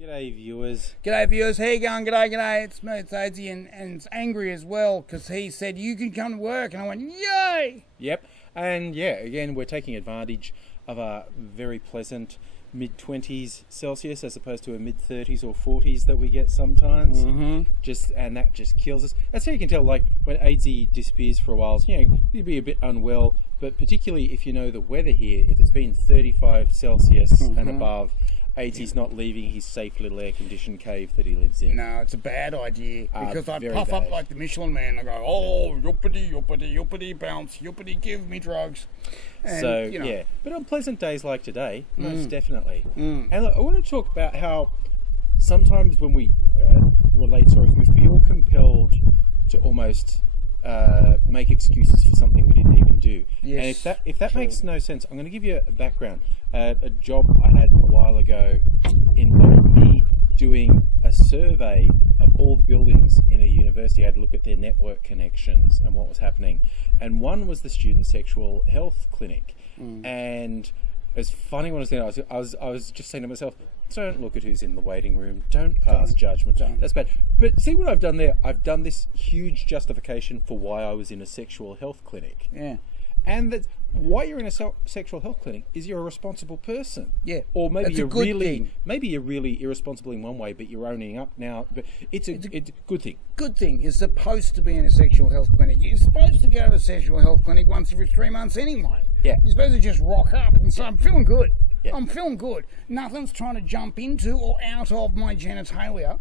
G'day viewers. G'day viewers, how you going? G'day. It's me, it's AIDzee, and it's angry as well because he said you can come to work, and I went yay. Yep, and yeah, again we're taking advantage of a very pleasant mid-20s Celsius as opposed to a mid-30s or 40s that we get sometimes. And that just kills us. That's how you can tell, like when AIDzee disappears for a while, you'd be a bit unwell, but particularly if you know the weather here, if it's been 35 Celsius and above, AIDzee's not leaving his safe little air-conditioned cave that he lives in. No, it's a bad idea because I puff bad. up like the Michelin Man. I go, oh, yuppity, yuppity, yuppity, bounce, yuppity, give me drugs. And, so, you know. yeah. But on pleasant days like today, most definitely. And look, I want to talk about how sometimes when we relate stories, we feel compelled to almost make excuses for something we didn't even do. Yes, and if that makes no sense, I'm going to give you a background. A job I had a while ago involved me doing a survey of all the buildings in a university. I had to look at their network connections and what was happening. And one was the student sexual health clinic. And it's funny when I was there, I was just saying to myself, don't look at who's in the waiting room. Don't pass judgment. That's bad. But see what I've done there? I've done this huge justification for why I was in a sexual health clinic. Yeah. And that's why you're in a sexual health clinic is you're a responsible person. Yeah. Or maybe That's you're a good really thing. maybe you're really irresponsible in one way, but you're owning up now. But it's a good thing. Good thing. You're supposed to be in a sexual health clinic. You're supposed to go to a sexual health clinic once every 3 months anyway. Yeah. You're supposed to just rock up and say, I'm feeling good. Yeah. I'm feeling good. Nothing's trying to jump into or out of my genitalia.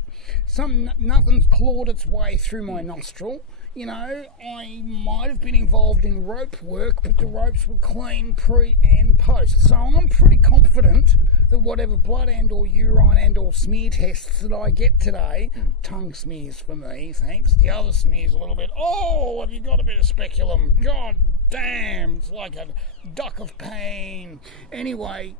Nothing's clawed its way through my nostril. You know, I might have been involved in rope work, but the ropes were clean pre and post. So I'm pretty confident that whatever blood and or urine and or smear tests that I get today, tongue smears for me, thanks. The other smears a little bit, oh, have you got a bit of speculum? God damn, it's like a duck of pain. Anyway,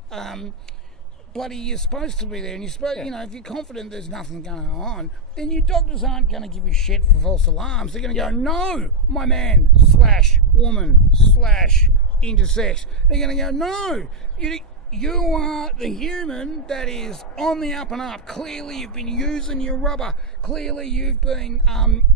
bloody, you're supposed to be there, and you're supposed, you know, if you're confident there's nothing going on, then your doctors aren't going to give you shit for false alarms. They're going to go, no, my man, / woman, / intersex. They're going to go, no, you are the human that is on the up and up. Clearly you've been using your rubber. Clearly you've been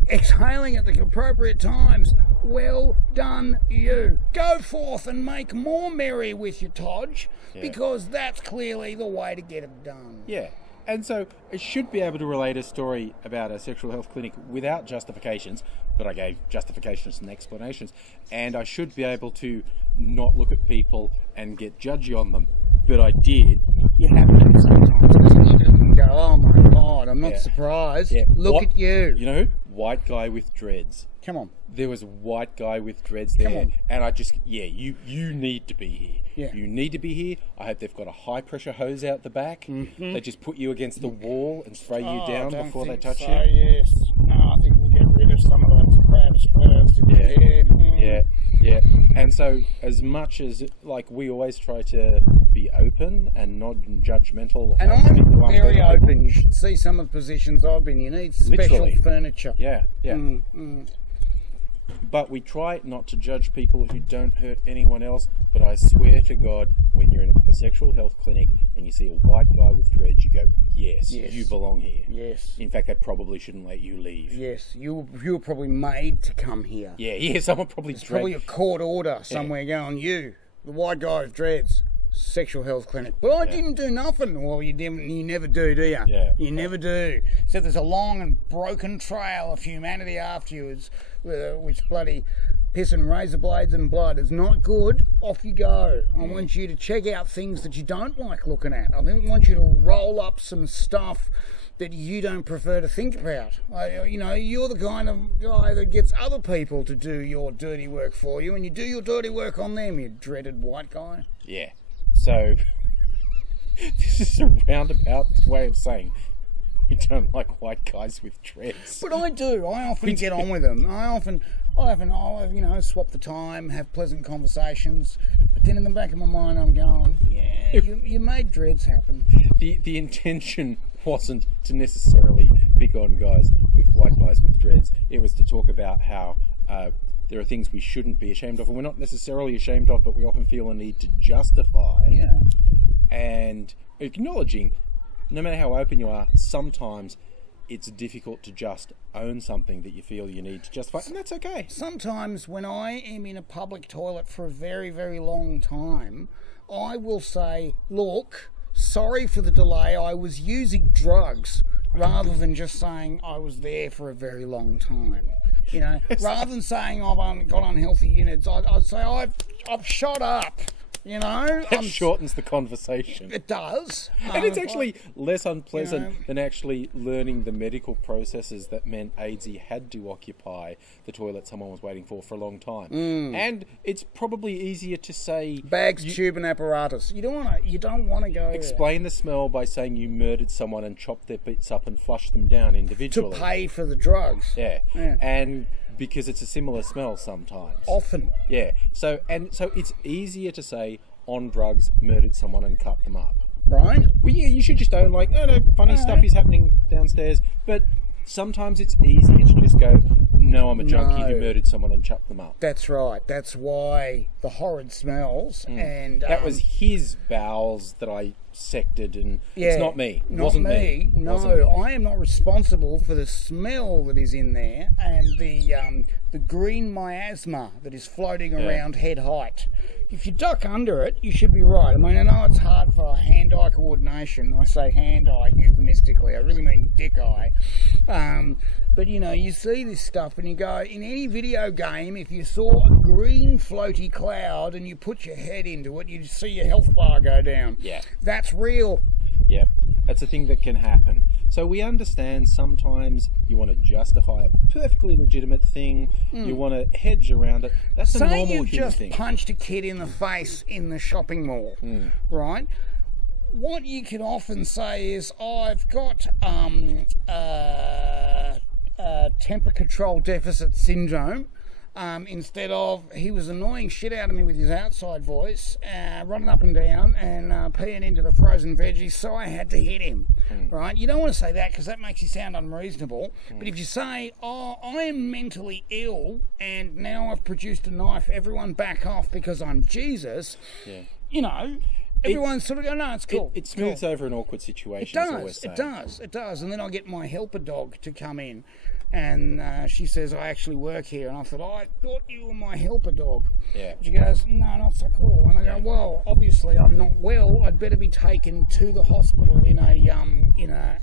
exhaling at the appropriate times. Well done, you. Go forth and make more merry with your Todge, because that's clearly the way to get it done. Yeah. And so I should be able to relate a story about a sexual health clinic without justifications, but I gave justifications and explanations, and I should be able to not look at people and get judgy on them, but I did. You have to sometimes just look at them and go, oh my God, I'm not surprised. Yeah. Look at you. You know who? White guy with dreads. Come on. There was a white guy with dreads there. Come on. And I just, you need to be here. Yeah. You need to be here. I hope they've got a high pressure hose out the back. They just put you against the wall and spray you down before they touch you. Yes. No, I think we'll get rid of some of that crap spread. Yeah. And so as much as, like, we always try to be open and not judgmental. And I'm very open. You should see some of the positions I've been in. You need special furniture. Yeah. But we try not to judge people who don't hurt anyone else. But I swear to God, when you're in a sexual health clinic and you see a white guy with dreads, you go, yes, you belong here. Yes. In fact, they probably shouldn't let you leave. Yes. You were probably made to come here. Yeah. Someone probably There's probably a court order somewhere going, you, the white guy with dreads, sexual health clinic. But I didn't do nothing. Well, you never do you? Yeah. You never do. So there's a long and broken trail of humanity after you, which bloody piss and razor blades and blood is not good. Off you go. I want you to check out things that you don't like looking at. I want you to roll up some stuff that you don't prefer to think about. You know, you're the kind of guy that gets other people to do your dirty work for you, and you do your dirty work on them, you dreaded white guy. Yeah. So, this is a roundabout way of saying we don't like white guys with dreads. But I do. I often get on with them. I often, you know, swap the time, have pleasant conversations. But then in the back of my mind, I'm going, you made dreads happen. The intention wasn't to necessarily pick on white guys with dreads. It was to talk about how there are things we shouldn't be ashamed of, and we're not necessarily ashamed of, but we often feel a need to justify. Yeah. And acknowledging no matter how open you are, sometimes it's difficult to just own something that you feel you need to justify, and that's okay. Sometimes when I am in a public toilet for a very, very long time, I will say, look, sorry for the delay, I was using drugs, rather than just saying I was there for a very long time. You know, rather than saying I've got unhealthy units, I'd say I've shot up. You know, That shortens the conversation. It does, And it's actually less unpleasant than actually learning the medical processes that meant AIDzee had to occupy the toilet someone was waiting for a long time. And it's probably easier to say bags, tube, and apparatus. You don't want to go explain the smell by saying you murdered someone and chopped their bits up and flushed them down individually to pay for the drugs. Yeah. And because it's a similar smell sometimes. Often. Yeah. So it's easier to say on drugs, murdered someone and cut them up. Right. Well, yeah, you should just own like, oh no, funny stuff is happening downstairs. But sometimes it's easier to just go, no, I'm a junkie who murdered someone and chopped them up. That's right. That's why the horrid smells. And that was his bowels that I sected, and it's not me. It Not wasn't me. No, Wasn't me. I am not responsible for the smell that is in there and the green miasma that is floating around head height. If you duck under it, you should be right. I mean, I know it's hard for hand-eye coordination. I say hand-eye euphemistically. I really mean dick-eye. But, you know, you see this stuff and you go, in any video game, if you saw a green floaty cloud and you put your head into it, you'd see your health bar go down. Yeah. That's real. Yep. That's a thing that can happen. So we understand sometimes you want to justify a perfectly legitimate thing. You want to hedge around it. That's a normal Say you've human just thing. punched a kid in the face in the shopping mall, right? What you can often say is, I've got temper control deficit syndrome. Instead of, he was annoying shit out of me with his outside voice, running up and down and peeing into the frozen veggies, so I had to hit him, right? You don't want to say that because that makes you sound unreasonable. But if you say, oh, I am mentally ill and now I've produced a knife, everyone back off because I'm Jesus, you know, everyone's sort of go, no, it's cool. It smooths over an awkward situation. It does. And then I get my helper dog to come in. And she says, I actually work here. And I said, I thought you were my helper dog. Yeah. She goes, no, not so cool. And I go, well, obviously I'm not well. I'd better be taken to the hospital in a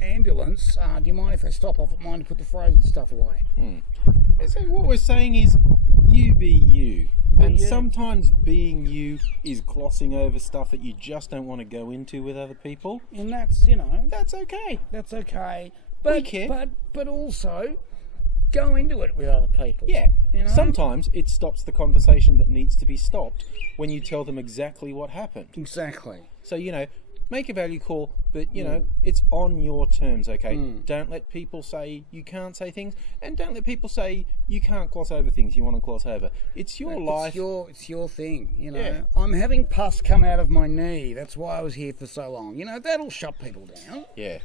ambulance. Do you mind if I stop off at mine to put the frozen stuff away? So what we're saying is, you be you. And sometimes being you is glossing over stuff that you just don't want to go into with other people. And that's, you know, That's okay. that's okay. We care. But also go into it with other people. Yeah. You know? Sometimes it stops the conversation that needs to be stopped when you tell them exactly what happened. Exactly. So, you know, make a value call, but, you know, it's on your terms, okay? Don't let people say you can't say things, and don't let people say you can't gloss over things you want to gloss over. It's your life. It's your thing, you know. Yeah. I'm having pus come out of my knee. That's why I was here for so long. You know, that'll shut people down. Yeah.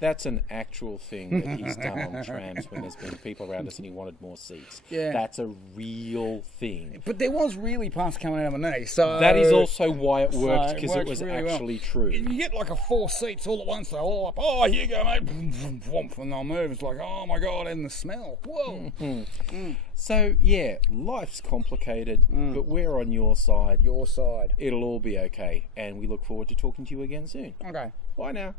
That's an actual thing that he's done on trams when there's been people around us and he wanted more seats. Yeah. That's a real thing. But there was really pus coming out of my knee, so That is also why it worked, because it works was really actually true. You get like 4 seats all at once, they're all up. Oh, here you go, mate. And they'll move. It's like, oh my God, and the smell. Whoa. So, yeah, life's complicated, but we're on your side. Your side. It'll all be okay, and we look forward to talking to you again soon. Okay. Bye now.